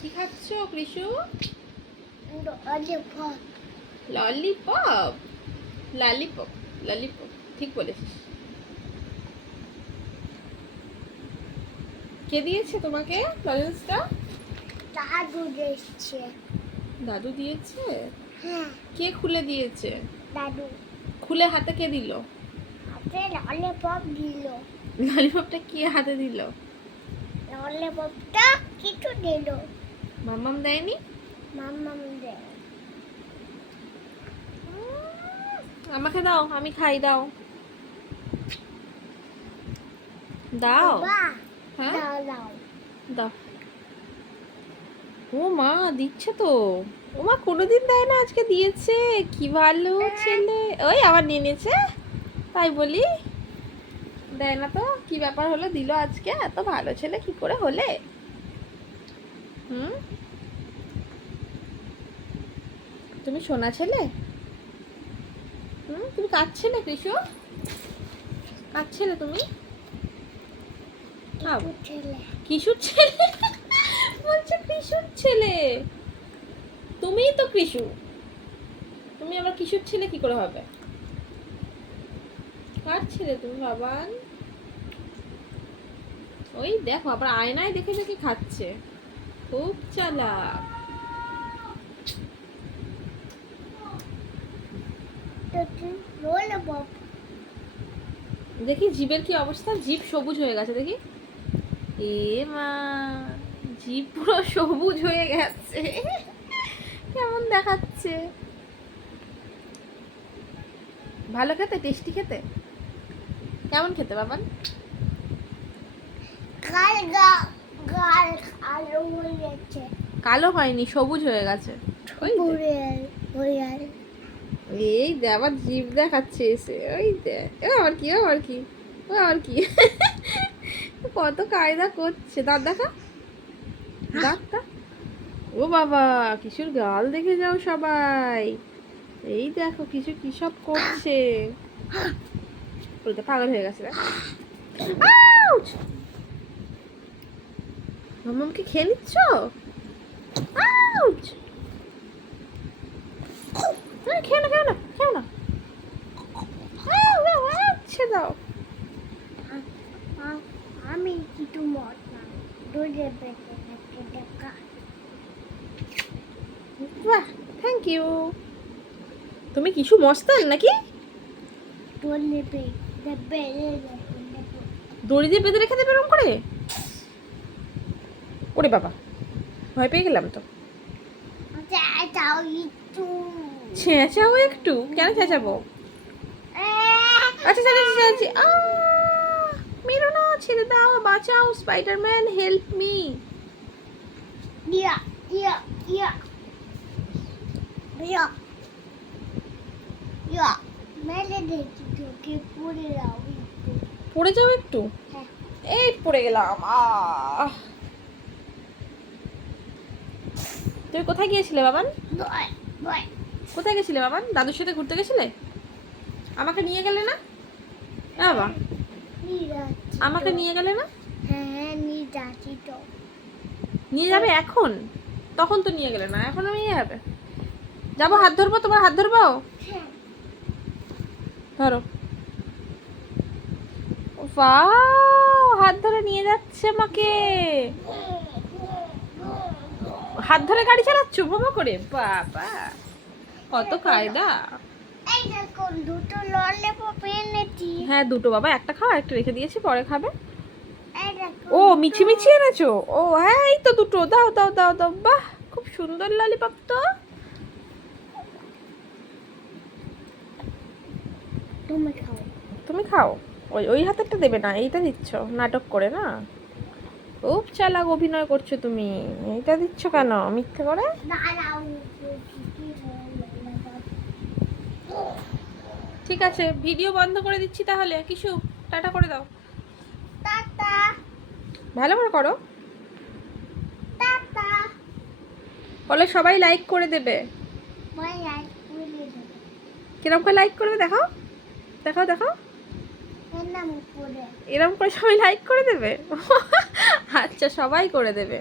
কি খাচ্ছো Krishu? Lollipop. Lollipop. Lollipop lollipop ঠিক বলেছিস। কে দিয়েছে তোমাকে লজেন্সটা? দাদু দিচ্ছে। দাদু দিয়েছে? হ্যাঁ, কে খুলে দিয়েছে? দাদু খুলে হাতে কে দিল? হাতে ললিপপ দিল। ললিপপটা কে হাতে দিল? ললিপপটা কিছু দিল। মাম্মাম দেয়নি? মাম্মাম দেয়। আমাকে দাও, আমি খাই, দাও দাও। বাবা, হ্যাঁ দাও দাও। দাও। ও মা দিচ্ছে তো। ও মা কোনোদিন দেয় না, আজকে দিয়েছে। কি ভালো ছেলে। ওই আবার নিয়ে নিয়েছে, তাই বলি। দেয় না তো, কি ব্যাপার হলো দিল আজকে? এত ভালো ছেলে কি করে হলে? হুম, তুমি সোনা ছেলে। তুমি কার ছেলে কৃষু? কার ছেলে তুমি? কিছু ছেলে। কিশুর ছেলে বলছে, কিশুর ছেলে। তুমিই তো কৃষু, তুমি আবার কিশুর ছেলে কি করে হবে? কার ছেলে তুমি বাবান? ওই দেখো আবার আয়নায় দেখে দেখে খাচ্ছে, খুব চালাক। ললিপপ। দেখি জিভের কি অবস্থা, জিভ সবুজ হয়ে গেছে দেখি। এ মা, জিভ পুরো সবুজ হয়ে গেছে, কেমন দেখাচ্ছে। ভালো খেতে, টেস্টি খেতে? কেমন খেতে বাবান? গাল গাল গাল কালো হয়ে গেছে। কালো হয়নি, সবুজ হয়ে গেছে। ওই দে। পুরে হয়ে এই দে আবার জিভ দেখাচ্ছে এসে, ওই দে। ও আবার কি, ও আবার কি, ও আবার কি কত কায়দা করছে। দাঁত দেখা, দাঁতটা। ও বাবা, কিশোর গাল দেখে যাও সবাই। এই দেখো কিছু কি সব করছে। ওইটা পাগল হয়ে গেছে। আউচ! মাম্মামকে খেয়ে নিচ্ছ? আউচ! খেও না, খেও না, খেও না। আচ্ছা দাও। আমি কিছু মজা দুধে পেতে পেতে দেখা। বাহ, থ্যাংক ইউ। তুমি কিছু মস্তান নাকি? দুধে পেতে দড়ি দিয়ে বেঁধে রেখে দেবে এরকম করে? ওরে বাবা, ভয় পেয়ে গেলাম তো। যাও একটু। চেঁচাও একটু? কেন চেঁচাবো? আচ্ছা আচ্ছা আচ্ছা আচ্ছা। মেরো না, ছেড়ে দাও, বাঁচাও, স্পাইডারম্যান হেল্প মি। ইয়া ইয়া ইয়া ইয়া ইয়া মেলে দেখি তোকে পড়ে যাও একটু। পড়ে যাও একটু? হ্যাঁ। এই পড়ে গেলাম। তুমি কোথায় গিয়েছিলে বাবান? বয় বয় কোথায় গেছিলে বাবান? দাদুর সাথে ঘুরতে গেছিলে? আমাকে নিয়ে গেলে না? বাবা, আমাকে নিয়ে গেলে না? হ্যাঁ নিয়ে যাচ্ছি তো। নিয়ে যাবে এখন? তখন তো নিয়ে গেলে না, এখন নিয়ে যাবে? যাবো, হাত ধরবো, তোমার হাত ধরবো। হ্যাঁ। ধরো। ওয়াও, হাত ধরে নিয়ে যাচ্ছে আমাকে। হাত ধরে গাড়ি চালাচ্ছ ভোমো করে? বাবা, কত কায়দা। এই দেখো দুটো ললিপপ এনেছি। হ্যাঁ দুটো বাবা, একটা খাও, একটা রেখে দিয়েছি, পরে খাবে। এই দেখো ও মিছি মিছি এনেছো? ও হ্যাঁ, এই তো দুটো, দাও দাও দাও দাও। বাহ, খুব সুন্দর ললিপপ তো। তুমি খাও। তুমি খাও। ওই ওই হাতেরটা দেবে না, এইটা দিচ্ছ নাটক করে না? খুব চালাক অভিনয় করছো তুমি। এইটা দিচ্ছ কেন মিথ্যে করে? দাঁড়াও ঠিক আছে, ভিডিও বন্ধ করে দিচ্ছি তাহলে। কিছু টাটা করে দাও। টাটা ভালো করে করো। টাটা। বলে সবাই লাইক করে দেবে। মই আই বলে দেব। কিরম করে লাইক করবে দেখাও, দেখাও দেখাও। এর নাম করে। এরকম করে সবাই লাইক করে দেবে? আচ্ছা, সবাই করে দেবে।